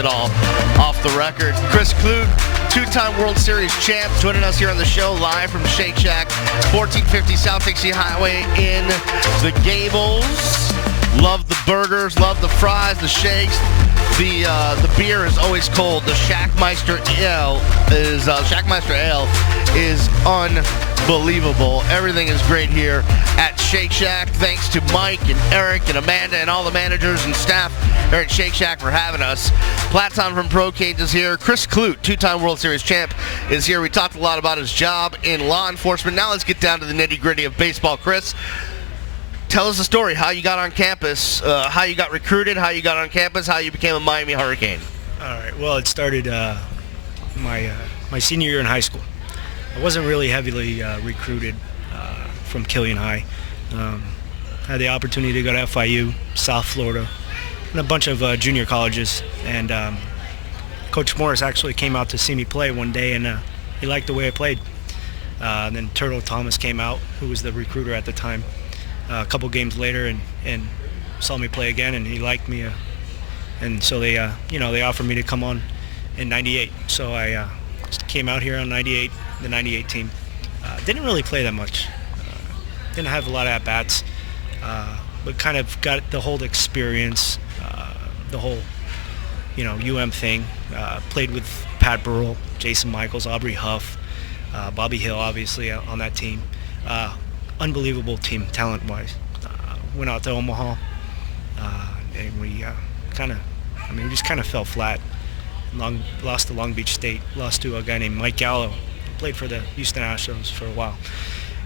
it all off the record. Chris Clute, two-time World Series champ, joining us here on the show live from Shake Shack, 1450 South Dixie Highway in the Gables. Love the burgers, love the fries, the shakes. The beer is always cold. The Shackmeister Ale is unbelievable. Everything is great here at Shake Shack. Thanks to Mike and Eric and Amanda and all the managers and staff here at Shake Shack for having us. Platon from Pro Cage is here. Chris Clute, two-time World Series champ, is here. We talked a lot about his job in law enforcement. Now let's get down to the nitty-gritty of baseball. Chris, tell us the story, how you got on campus, how you got recruited, how you got on campus, how you became a Miami Hurricane. All right, well, it started my senior year in high school. I wasn't really heavily recruited from Killian High. Had the opportunity to go to FIU, South Florida, and a bunch of junior colleges. And Coach Morris actually came out to see me play one day, and he liked the way I played. Then Turtle Thomas came out, who was the recruiter at the time, a couple games later, and saw me play again, and he liked me. And so they offered me to come on in '98. So I came out here on '98, the '98 team. Didn't really play that much. Didn't have a lot of at-bats, but kind of got the whole experience, the whole, UM thing. Played with Pat Burrell, Jason Michaels, Aubrey Huff, Bobby Hill, obviously, on that team. Unbelievable team, talent-wise. Went out to Omaha, and we just kind of fell flat. Lost to Long Beach State. Lost to a guy named Mike Gallo, who played for the Houston Astros for a while.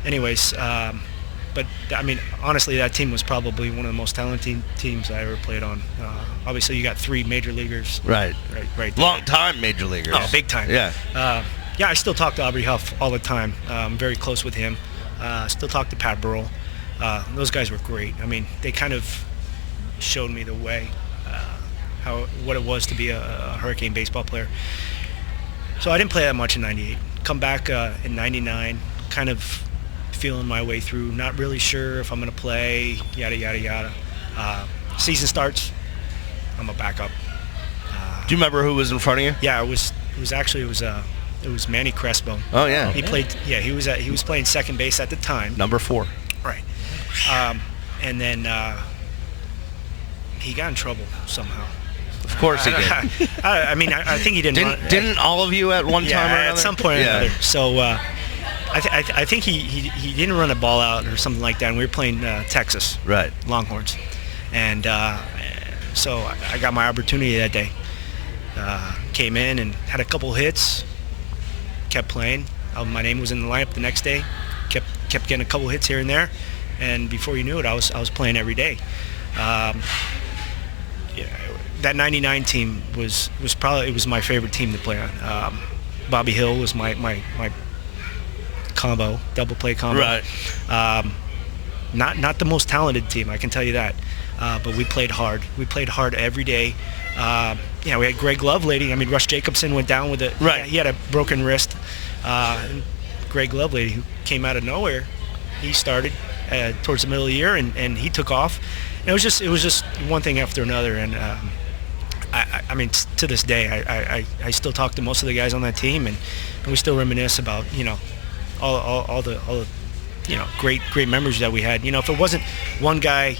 Anyways, but honestly, that team was probably one of the most talented teams I ever played on. Obviously, you got three major leaguers. Right. Right. Long time major leaguers. Oh, big time. Yeah. I still talk to Aubrey Huff all the time. I'm very close with him. Still talk to Pat Burrell. Those guys were great. They kind of showed me the way, what it was to be a Hurricane baseball player. So I didn't play that much in '98. Come back in '99, kind of feeling my way through, not really sure if I'm going to play, yada, yada, yada. Season starts, I'm a backup. Do you remember who was in front of you? Yeah, it was Manny Crespo. Oh yeah. He played. Yeah, he was playing second base at the time. Number 4. Right. And then he got in trouble somehow. Of course he did. I think he didn't. Didn't all of you at one time or another? At some point or another. So I think he didn't run a ball out or something like that. And we were playing Texas. Right. Longhorns, and so I got my opportunity that day. Came in and had a couple hits. Kept playing. My name was in the lineup the next day. Kept getting a couple hits here and there, and before you knew it, I was playing every day. That '99 team was my favorite team to play on. Bobby Hill was my combo, double play combo. Right. Not the most talented team, I can tell you that, but we played hard. We played hard every day. We had Greg Lovelady. Rush Jacobson went down with it. Right. He had a broken wrist. Greg Lovelady, who came out of nowhere, he started towards the middle of the year, and he took off. And it was just one thing after another. And to this day, I still talk to most of the guys on that team, and we still reminisce about all the great memories that we had. If it wasn't one guy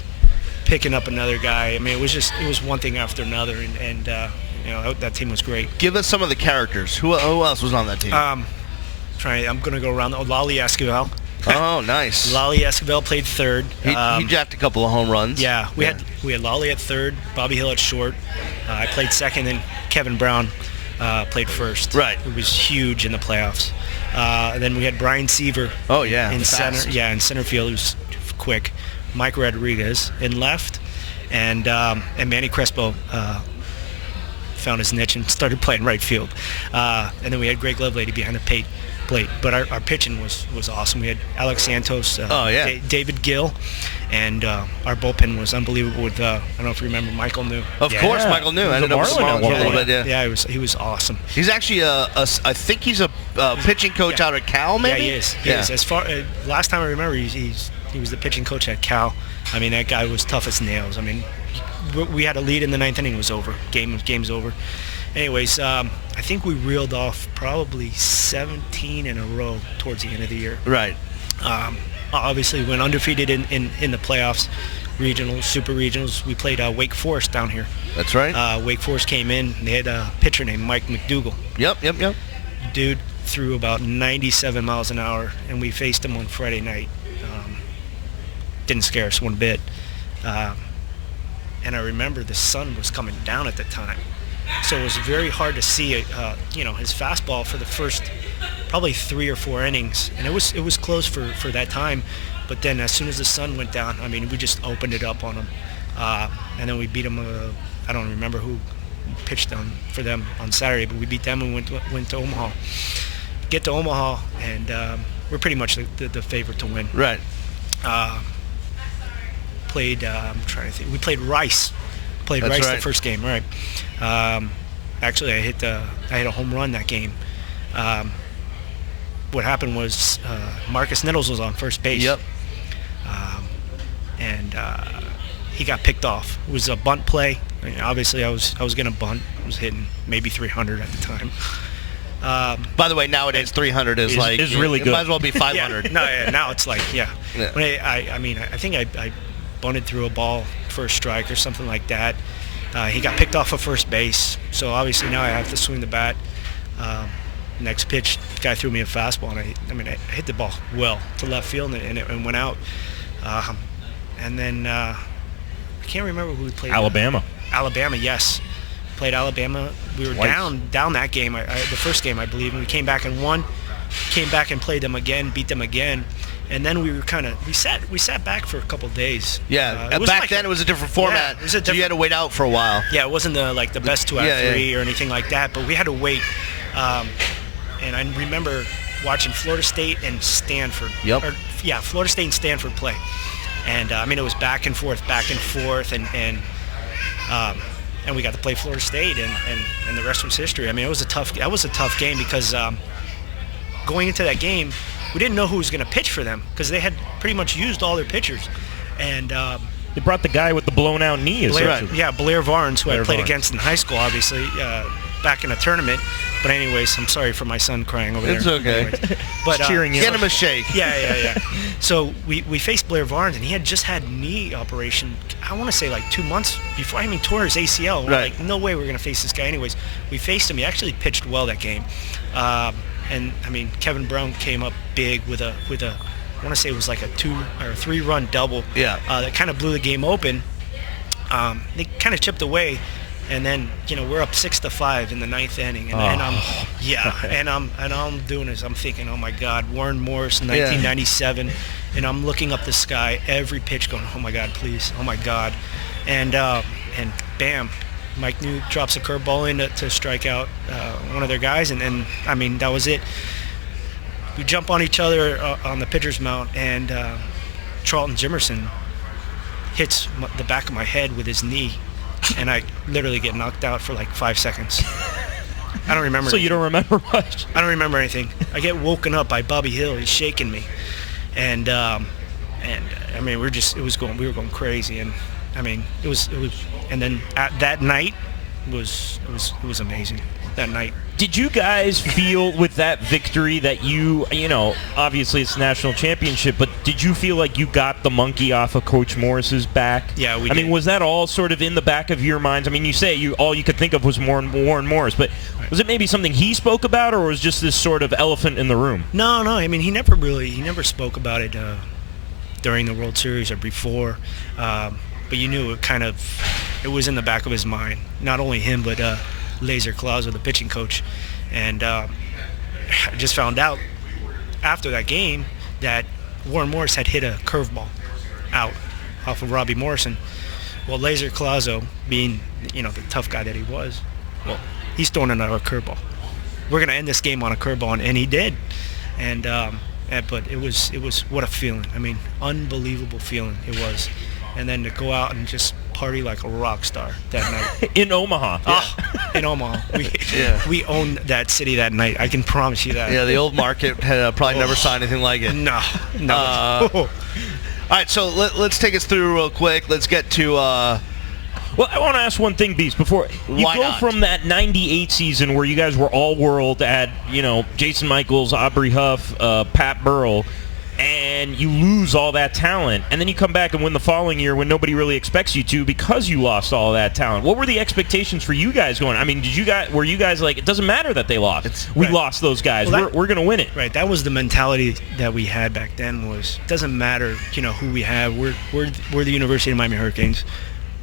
picking up another guy, it was one thing after another, and that team was great. Give us some of the characters. Who else was on that team? I'm going to go around. Lolly Esquivel. Oh, nice. Lolly Esquivel played third. He jacked a couple of home runs. Yeah, we had Lolly at third, Bobby Hill at short. I played second, and Kevin Brown played first. Right. It was huge in the playoffs. Then we had Brian Seaver. Oh yeah. In fast. center. Yeah, in center field, he was quick. Mike Rodriguez in left, and Manny Crespo found his niche and started playing right field. And then we had Greg Lovelady behind the plate. But our pitching was awesome. We had Alex Santos, David Gill, and our bullpen was unbelievable with, I don't know if you remember, Michael New. Of course, Michael New. I ended up with Marlin for a little bit, yeah. He was awesome. He's actually, I think he's a pitching coach out at Cal, maybe? Yeah, he is. As far last time I remember, he was the pitching coach at Cal. That guy was tough as nails. we had a lead in the ninth inning. It was over. Game's over. Anyways, I think we reeled off probably 17 in a row towards the end of the year. Right. Obviously, went undefeated in the playoffs, regionals, super regionals. We played Wake Forest down here. That's right. Wake Forest came in. They had a pitcher named Mike McDougal. Yep. Dude threw about 97 miles an hour, and we faced him on Friday night. Didn't scare us one bit. And I remember the sun was coming down at the time. So it was very hard to see, his fastball for the first probably 3 or 4 innings, and it was close for that time. But then as soon as the sun went down, I mean, we just opened it up on him, and then we beat him. I don't remember who pitched for them on Saturday, but we beat them and went to Omaha. Get to Omaha, and we're pretty much the favorite to win. Right. I'm trying to think. We played Rice. That's Rice right. the first game, right? Actually, I hit a home run that game. What happened was Marcus Nettles was on first base. Yep. And he got picked off. It was a bunt play. I mean, obviously, I was going to bunt. I was hitting maybe 300 at the time. By the way, nowadays 300 is really good. It might as well be 500. Now it's like, yeah. But I think I bunted through a ball for a strike or something like that. He got picked off of first base, so obviously now I have to swing the bat. Next pitch, the guy threw me a fastball, and I hit the ball well to left field, and it went out. And then I can't remember who we played. Alabama. Alabama, yes. Played Alabama. We were down that game, the first game, I believe, and we came back and won. Came back and played them again, beat them again. And then we were we sat back for a couple of days. Yeah, back then it was a different format, yeah, so you had to wait out for a while. Yeah, it wasn't the best 2 out of 3 or anything like that, but we had to wait. And I remember watching Florida State and Stanford. Yep. Florida State and Stanford play. And it was back and forth, and we got to play Florida State, and the rest was history. I mean, that was a tough game because going into that game, we didn't know who was going to pitch for them because they had pretty much used all their pitchers. And they brought the guy with the blown out knee. Blair Varnes, who I played against in high school, obviously, back in a tournament. But anyways, I'm sorry for my son crying over there. It's okay. Anyways, but cheering you get up. him a shake. Yeah. So we faced Blair Varnes, and he had just had knee operation, I want to say like 2 months before. I mean, tore his ACL. We're like, no way we're going to face this guy anyways. We faced him. He actually pitched well that game. And I mean, Kevin Brown came up big with a I want to say it was like a 2 or 3 run double. Yeah. That kind of blew the game open. They kind of chipped away, and then we're up 6-5 in the ninth inning, and I'm doing this. I'm thinking, oh my God, Warren Morris, 1997, and I'm looking up the sky, every pitch going, oh my God, please, oh my God, and bam. Mike New drops a curveball in to strike out one of their guys, and I mean, that was it. We jump on each other on the pitcher's mound, and Charlton Jimerson hits the back of my head with his knee, and I literally get knocked out for like 5 seconds. I don't remember. So you don't remember much? I don't remember anything. I get woken up by Bobby Hill. He's shaking me, and I mean, we were going crazy, and I mean, it was. And then that night was amazing. That night. Did you guys feel with that victory that obviously it's a national championship, but did you feel like you got the monkey off of Coach Morris's back? Yeah, we did. I mean, was that all sort of in the back of your minds? I mean, you say all you could think of was Warren Morris, but was it maybe something he spoke about, or was just this sort of elephant in the room? No. I mean, he never spoke about it during the World Series or before. But you knew it was in the back of his mind. Not only him, but Laser Clauso, the pitching coach. And I just found out after that game that Warren Morris had hit a curveball out off of Robbie Morrison. Well, Laser Clauso, being the tough guy that he was, he's throwing another curveball. We're gonna end this game on a curveball, and he did. And but it was what a feeling. I mean, unbelievable feeling it was. And then to go out and just party like a rock star that night. In Omaha. In Omaha. We owned that city that night. I can promise you that. Yeah, the old market had probably never saw anything like it. No. All right, so let's take us through real quick. Let's get to Well, I want to ask one thing, Beast, before you Why go not? from that 98 season where you guys were all world at, Jason Michaels, Aubrey Huff, Pat Burrell, and you lose all that talent, and then you come back and win the following year when nobody really expects you to because you lost all that talent. What were the expectations for you guys going? I mean, were you guys like, it doesn't matter that they lost. We lost those guys. Well, we're going to win it. Right. That was the mentality that we had back then. Was it doesn't matter, who we have. We're the University of Miami Hurricanes.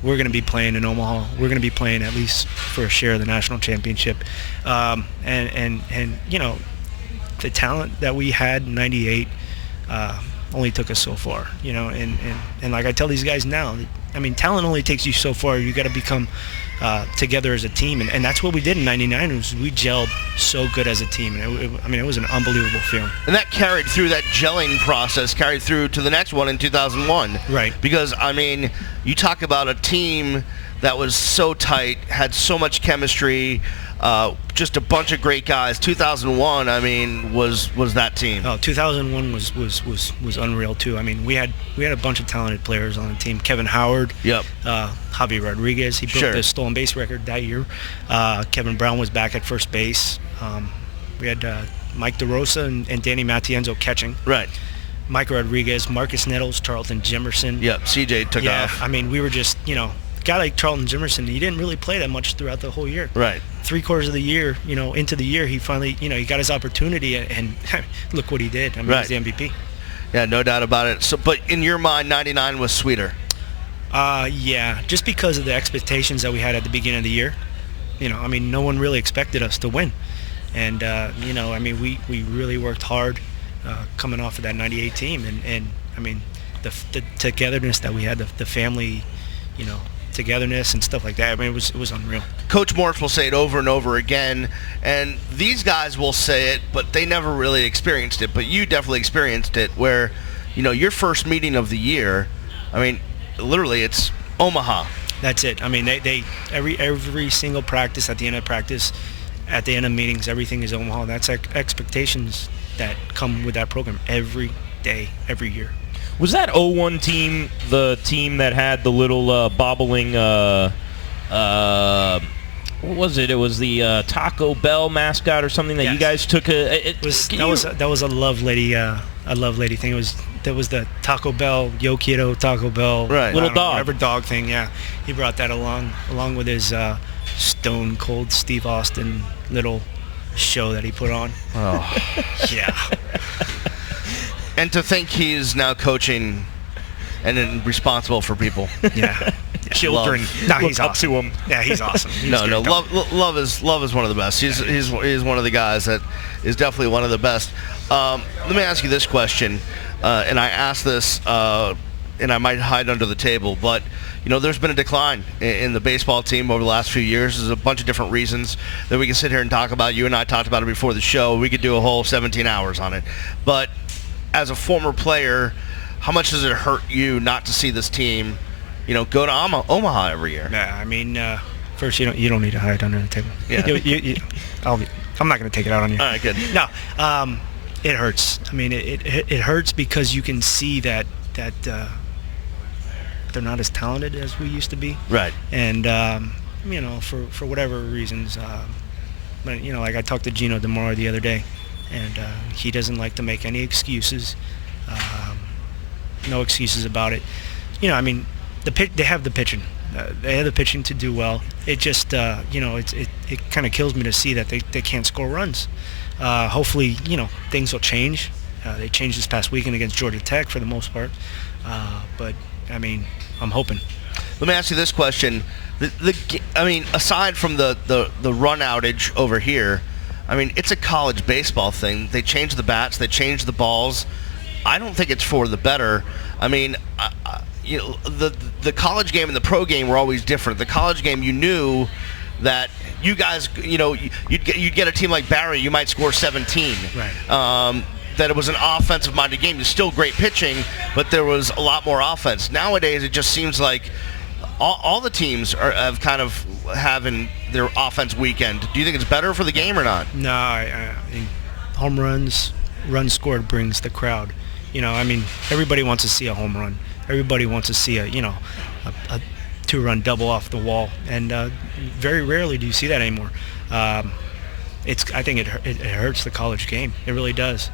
We're going to be playing in Omaha. We're going to be playing at least for a share of the national championship, and the talent that we had in '98 only took us so far. And like I tell these guys now, I mean, talent only takes you so far. You got to become together as a team, and that's what we did in '99. Was we gelled so good as a team, and it was an unbelievable feeling. And that carried through, that gelling process carried through to the next one in 2001. Right. Because, I mean, you talk about a team that was so tight, had so much chemistry, just a bunch of great guys. 2001, I mean, was that team. Oh, 2001 was unreal too. I mean, we had a bunch of talented players on the team. Kevin Howard. Yep. Javi Rodriguez. He broke the stolen base record that year. Kevin Brown was back at first base. We had Mike DeRosa and Danny Matienzo catching. Right. Mike Rodriguez, Marcus Nettles, Tarleton Jimerson. Yep. CJ took off. I mean, we were just, a guy like Tarleton Jimerson, he didn't really play that much throughout the whole year. Right. 3/4 of the year, into the year, he finally, he got his opportunity, and look what he did. I mean, he's the MVP. Yeah, no doubt about it. So, but in your mind, 99 was sweeter. Yeah, just because of the expectations that we had at the beginning of the year. I mean, no one really expected us to win. And, I mean, we really worked hard coming off of that 98 team. And I mean, the togetherness that we had, the family, togetherness and stuff like that. I mean, it was unreal. Coach Morris will say it over and over again, and these guys will say it, but they never really experienced it. But you definitely experienced it, where, your first meeting of the year, I mean, literally, it's Omaha. That's it. I mean, they every single practice, at the end of practice, at the end of meetings, everything is Omaha. That's expectations that come with that program every day, every year. Was that 01 team the team that had the little bobbling, what was it? It was the Taco Bell mascot or something that you guys took that was a love lady thing. That was the Taco Bell, Yo Quiero Taco Bell, little dog, whatever dog thing. Yeah, he brought that along with his Stone Cold Steve Austin little show that he put on. Oh, yeah. And to think he's now coaching and then responsible for people. Yeah. Children he's up awesome. to him. Yeah, he's awesome. Love is one of the best. He's one of the guys that is definitely one of the best. Let me ask you this question, and I asked this, and I might hide under the table, but there's been a decline in the baseball team over the last few years. There's a bunch of different reasons that we can sit here and talk about. You and I talked about it before the show. We could do a whole 17 hours on it, but as a former player, how much does it hurt you not to see this team, go to Omaha every year? Yeah, I mean, first you don't need to hide under the table. Yeah. I'm not going to take it out on you. All right, good. No, it hurts. I mean, it hurts because you can see that they're not as talented as we used to be. Right. And for whatever reasons, but like I talked to Gino DeMora the other day. And he doesn't like to make any excuses. No excuses about it. I mean, they have the pitching. They have the pitching to do well. It just, it kind of kills me to see that they can't score runs. Hopefully, things will change. They changed this past weekend against Georgia Tech for the most part. But, I mean, I'm hoping. Let me ask you this question. I mean, aside from the run outage over here, I mean, it's a college baseball thing. They change the bats. They change the balls. I don't think it's for the better. I mean, the college game and the pro game were always different. The college game, you knew that you guys, you'd get a team like Barry, you might score 17. Right. That it was an offensive-minded game. It's still great pitching, but there was a lot more offense. Nowadays, it just seems like all the teams have kind of having their offense weekend. Do you think it's better for the game or not? No, I mean, home runs scored brings the crowd. I mean, everybody wants to see a home run. Everybody wants to see a two-run double off the wall, and very rarely do you see that anymore. I think it hurts the college game. It really does.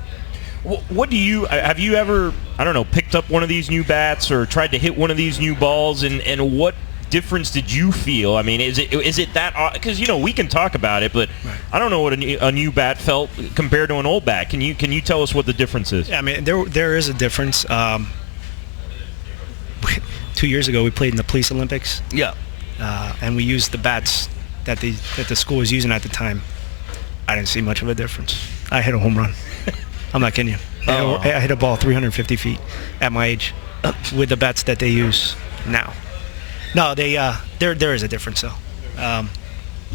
What do you have you ever, I don't know, picked up one of these new bats or tried to hit one of these new balls, and what difference did you feel? I mean, is it that, because we can talk about it, but right. I don't know what a new bat felt compared to an old bat. Can you tell us what the difference is? Yeah, I mean, there is a difference. 2 years ago we played in the Police Olympics. Yeah. And we used the bats that the school was using at the time. I didn't see much of a difference. I hit a home run. I'm not kidding you. I hit a ball 350 feet at my age with the bats that they use now. No, there is a difference though.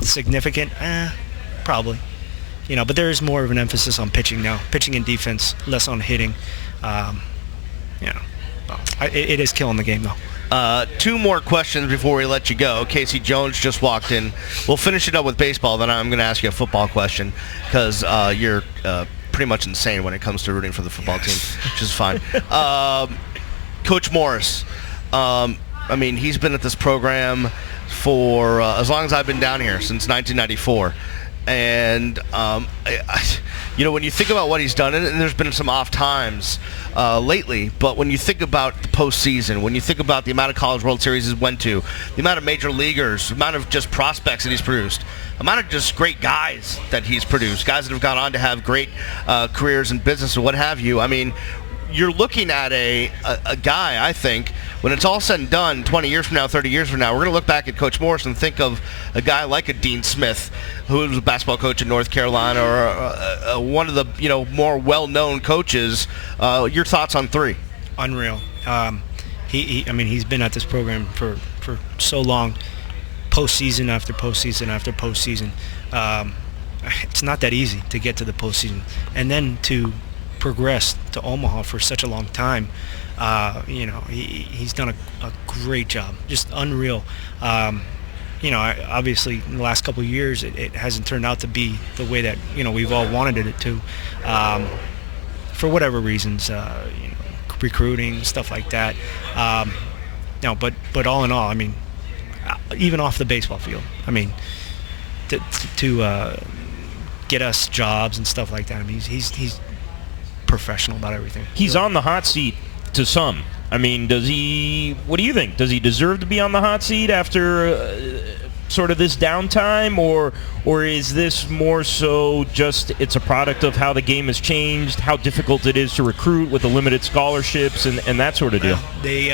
Significant, probably. But there is more of an emphasis on pitching now, pitching and defense, less on hitting. It is killing the game though. 2 more questions before we let you go. Casey Jones just walked in. We'll finish it up with baseball, then I'm going to ask you a football question, because you're pretty much insane when it comes to rooting for the football team, which is fine. Coach Morris, I mean, he's been at this program for as long as I've been down here, since 1994. And, when you think about what he's done, and there's been some off times lately, but when you think about the postseason, when you think about the amount of College World Series he's went to, the amount of major leaguers, the amount of just prospects that he's produced, the amount of just great guys that he's produced, guys that have gone on to have great careers in business and what have you, I mean, you're looking at a guy, I think, when it's all said and done, 20 years from now, 30 years from now, we're going to look back at Coach Morris and think of a guy like a Dean Smith, who was a basketball coach in North Carolina, or one of the more well-known coaches. Your thoughts on 3? Unreal. He's been at this program for so long, postseason after postseason after postseason. It's not that easy to get to the postseason, and then to progress to Omaha for such a long time. He's done a great job, just unreal. Obviously in the last couple of years it hasn't turned out to be the way that we've all wanted it to, for whatever reasons, recruiting, stuff like that. But all in all, I mean, even off the baseball field, I mean, to get us jobs and stuff like that, I mean, he's professional about everything. He's on the hot seat to some. I mean, what do you think? Does he deserve to be on the hot seat after sort of this downtime, or is this more so just it's a product of how the game has changed, how difficult it is to recruit with the limited scholarships and that sort of deal? They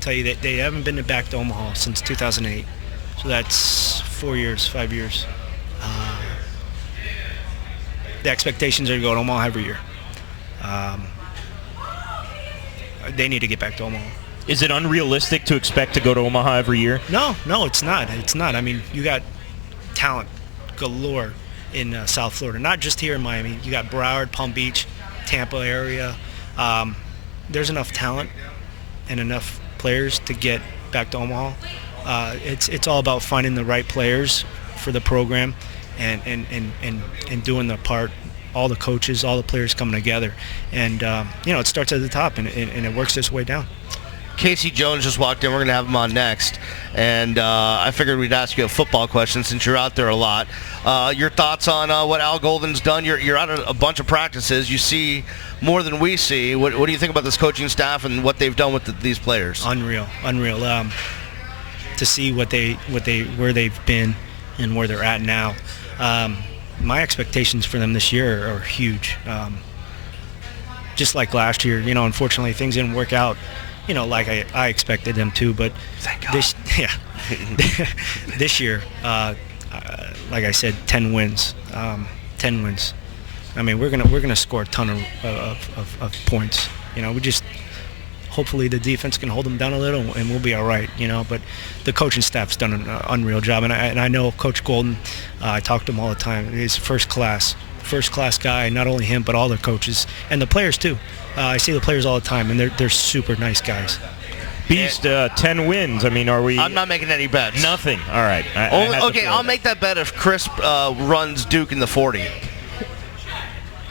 tell you that they haven't been back to Omaha since 2008, so that's 5 years. The expectations are to go to Omaha every year. They need to get back to Omaha. Is it unrealistic to expect to go to Omaha every year? No, it's not. It's not. I mean, you got talent galore in South Florida, not just here in Miami. You got Broward, Palm Beach, Tampa area. There's enough talent and enough players to get back to Omaha. It's all about finding the right players for the program and doing the part. All the coaches, all the players coming together, and it starts at the top and it works its way down. Casey Jones just walked in. We're going to have him on next, and I figured we'd ask you a football question since you're out there a lot. Your thoughts on what Al Golden's done? You're out at a bunch of practices. You see more than we see. What do you think about this coaching staff and what they've done with these players? Unreal. To see where they've been and where they're at now. My expectations for them this year are huge. Just like last year, unfortunately things didn't work out, like I expected them to. But this year, like I said, 10 wins. 10 wins. I mean, we're gonna score a ton of points. We just hopefully the defense can hold them down a little and we'll be all right. But the coaching staff's done an unreal job, and I know Coach Golden. I talk to him all the time. He's first class guy. Not only him, but all the coaches and the players too. I see the players all the time, and they're super nice guys. Beast, 10 wins. I mean, are we? I'm not making any bets. Nothing. All right. Okay, I'll make that bet if Chris runs Duke in the 40.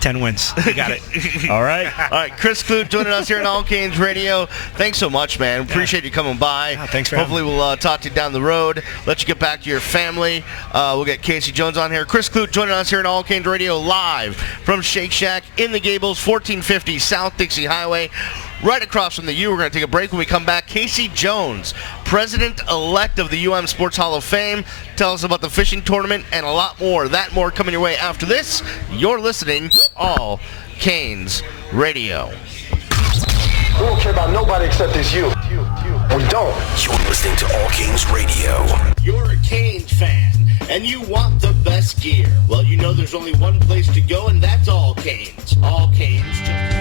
10 wins. You got it. All right. All right, Chris Clute joining us here on All Canes Radio. Thanks so much, man. Appreciate you coming by. Yeah, thanks for Hopefully having me. we'll talk to you down the road, let you get back to your family. We'll get Casey Jones on here. Chris Clute joining us here on All Canes Radio live from Shake Shack in the Gables, 1450 South Dixie Highway. Right across from the U. We're going to take a break. When we come back, Casey Jones, president-elect of the UM Sports Hall of Fame, tell us about the fishing tournament and a lot more. That more coming your way after this. You're listening All Canes Radio. We don't care about nobody except it's you. We don't. You're listening to All Canes Radio. You're a Canes fan, and you want the best gear. Well, you know there's only one place to go, and that's All Canes. All Canes.